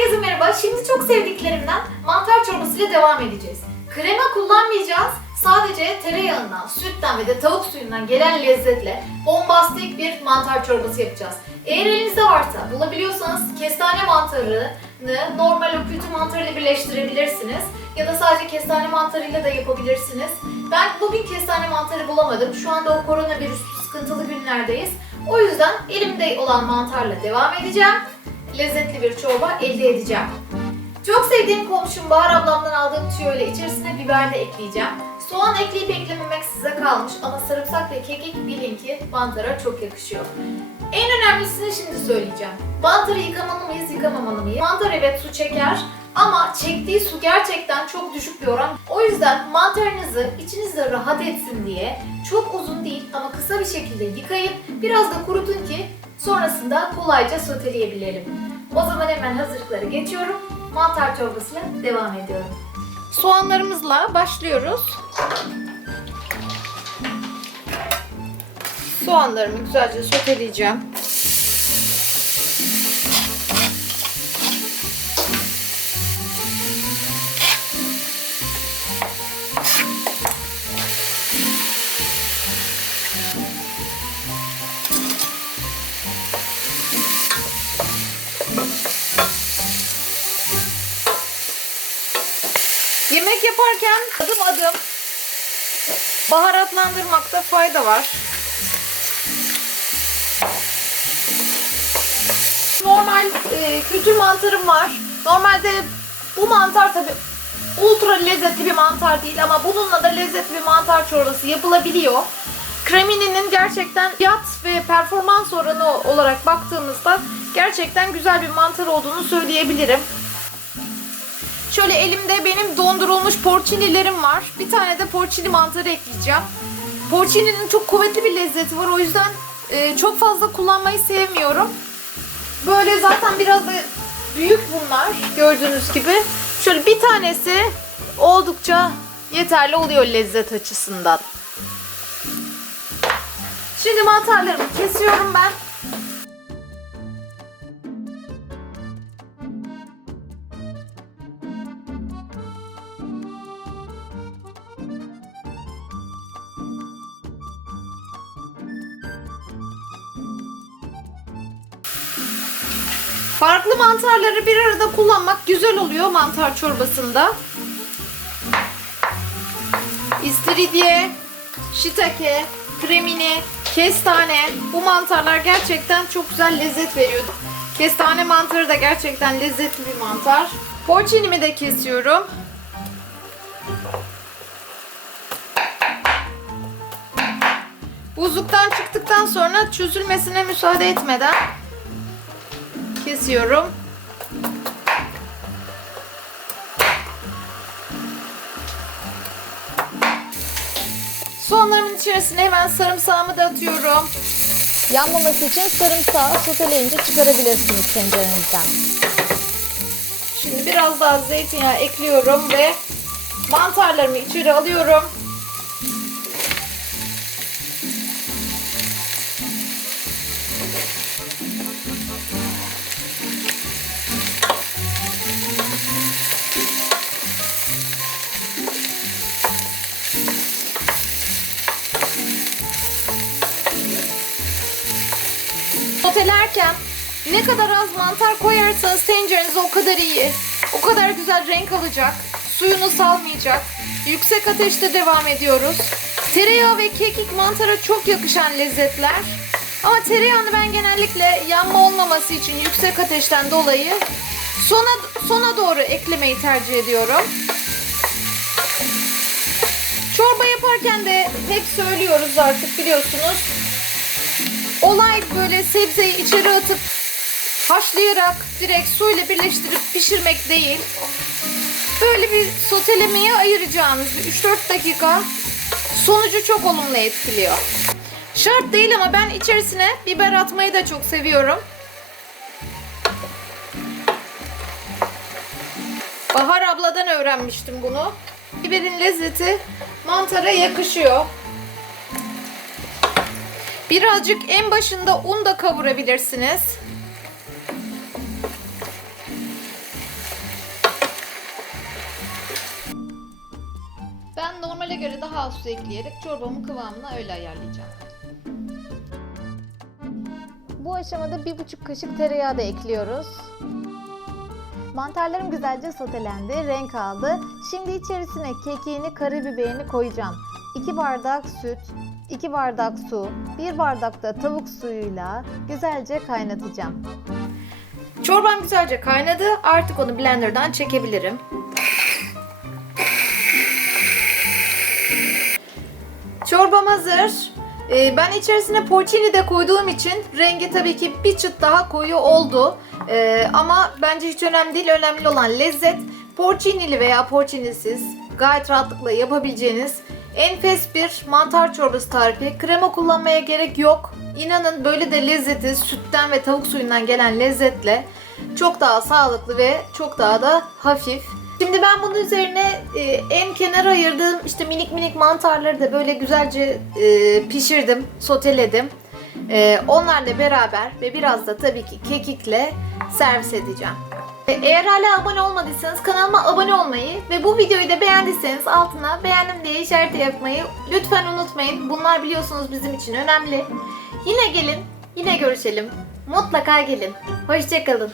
Herkese merhaba. Şimdi çok sevdiklerimden mantar çorbasıyla devam edeceğiz. Krema kullanmayacağız. Sadece tereyağından, sütten ve de tavuk suyundan gelen lezzetle bombastik bir mantar çorbası yapacağız. Eğer elinizde varsa bulabiliyorsanız kestane mantarını normal o kötü mantarıyla birleştirebilirsiniz. Ya da sadece kestane mantarıyla da yapabilirsiniz. Ben bugün kestane mantarı bulamadım. Şu anda o koronavirüs sıkıntılı günlerdeyiz. O yüzden elimde olan mantarla devam edeceğim. Lezzetli bir çorba elde edeceğim. Çok sevdiğim komşum Bahar ablamdan aldığım tüyo ile içerisine biber de ekleyeceğim. Soğan ekleyip eklememek size kalmış ama sarımsak ve kekik bilin ki mantara çok yakışıyor. En önemlisini şimdi söyleyeceğim. Mantarı yıkamalı mıyız, yıkamamalı mıyız? Mantar evet su çeker ama çektiği su gerçekten çok düşük bir oran. O yüzden mantarınızı içinizde rahat etsin diye çok uzun değil ama kısa bir şekilde yıkayıp biraz da kurutun ki sonrasında kolayca soteleyebilelim. O zaman hemen hazırlıkları geçiyorum. Mantar çorbasıyla devam ediyorum. Soğanlarımızla başlıyoruz. Soğanlarımı güzelce soteleyeceğim. Yemek yaparken adım adım baharatlandırmakta fayda var. Normal e, kültür mantarım var. Normalde bu mantar tabi ultra lezzetli bir mantar değil ama bununla da lezzetli bir mantar çorbası yapılabiliyor. Cremini'nin gerçekten fiyat ve performans oranı olarak baktığımızda gerçekten güzel bir mantar olduğunu söyleyebilirim. Şöyle elimde benim dondurulmuş porcinilerim var. Bir tane de porcini mantarı ekleyeceğim. Porcini'nin çok kuvvetli bir lezzeti var. O yüzden e, çok fazla kullanmayı sevmiyorum. Böyle zaten biraz büyük bunlar gördüğünüz gibi. Şöyle bir tanesi oldukça yeterli oluyor lezzet açısından. Şimdi mantarlarımı kesiyorum ben. Farklı mantarları bir arada kullanmak güzel oluyor mantar çorbasında. İstiridye, shiitake, kremini, kestane bu mantarlar gerçekten çok güzel lezzet veriyor. Kestane mantarı da gerçekten lezzetli bir mantar. Porcinimi de kesiyorum. Buzluktan çıktıktan sonra çözülmesine müsaade etmeden kesiyorum. Soğanlarımın içerisine hemen sarımsağımı da atıyorum. Yanmaması için sarımsağı soteleyince çıkarabilirsiniz tencerenizden. Şimdi biraz daha zeytinyağı ekliyorum ve mantarlarımı içeri alıyorum. Sotelerken ne kadar az mantar koyarsanız tencerenize o kadar iyi. O kadar güzel renk alacak. Suyunu salmayacak. Yüksek ateşte devam ediyoruz. Tereyağı ve kekik mantara çok yakışan lezzetler. Ama tereyağını ben genellikle yanma olmaması için yüksek ateşten dolayı sona sona doğru eklemeyi tercih ediyorum. Çorba yaparken de hep söylüyoruz artık biliyorsunuz. Olay böyle sebzeyi içeri atıp haşlayarak direkt suyla birleştirip pişirmek değil. Böyle bir sotelemeye ayıracağınız bir 3-4 dakika sonucu çok olumlu etkiliyor. Şart değil ama ben içerisine biber atmayı da çok seviyorum. Bahar abladan öğrenmiştim bunu. Biberin lezzeti mantara yakışıyor. Birazcık en başında un da kavurabilirsiniz. Ben normale göre daha az su ekleyerek çorbamın kıvamını öyle ayarlayacağım. Bu aşamada 1,5 kaşık tereyağı da ekliyoruz. Mantarlarım güzelce sotelendi, renk aldı. Şimdi içerisine kekiğini, karabiberini koyacağım. 2 bardak süt, 2 bardak su, 1 bardak da tavuk suyuyla güzelce kaynatacağım. Çorbam güzelce kaynadı. Artık onu blenderdan çekebilirim. Çorbam hazır. Ee, ben içerisine porcini de koyduğum için rengi tabii ki bir çıt daha koyu oldu. Ee, ama bence hiç önemli değil. Önemli olan lezzet. Porcinili veya porcinisiz gayet rahatlıkla yapabileceğiniz enfes bir mantar çorbası tarifi. Krema kullanmaya gerek yok. İnanın böyle de lezzeti sütten ve tavuk suyundan gelen lezzetle çok daha sağlıklı ve çok daha da hafif. Şimdi ben bunun üzerine e, en kenara ayırdığım işte minik minik mantarları da böyle güzelce e, pişirdim, soteledim. E, onlarla beraber ve biraz da tabii ki kekikle servis edeceğim. Eğer hala abone olmadıysanız kanalıma abone olmayı ve bu videoyu da beğendiyseniz altına beğendim diye işaret yapmayı lütfen unutmayın. Bunlar biliyorsunuz bizim için önemli. Yine gelin, yine görüşelim. Mutlaka gelin. Hoşçakalın.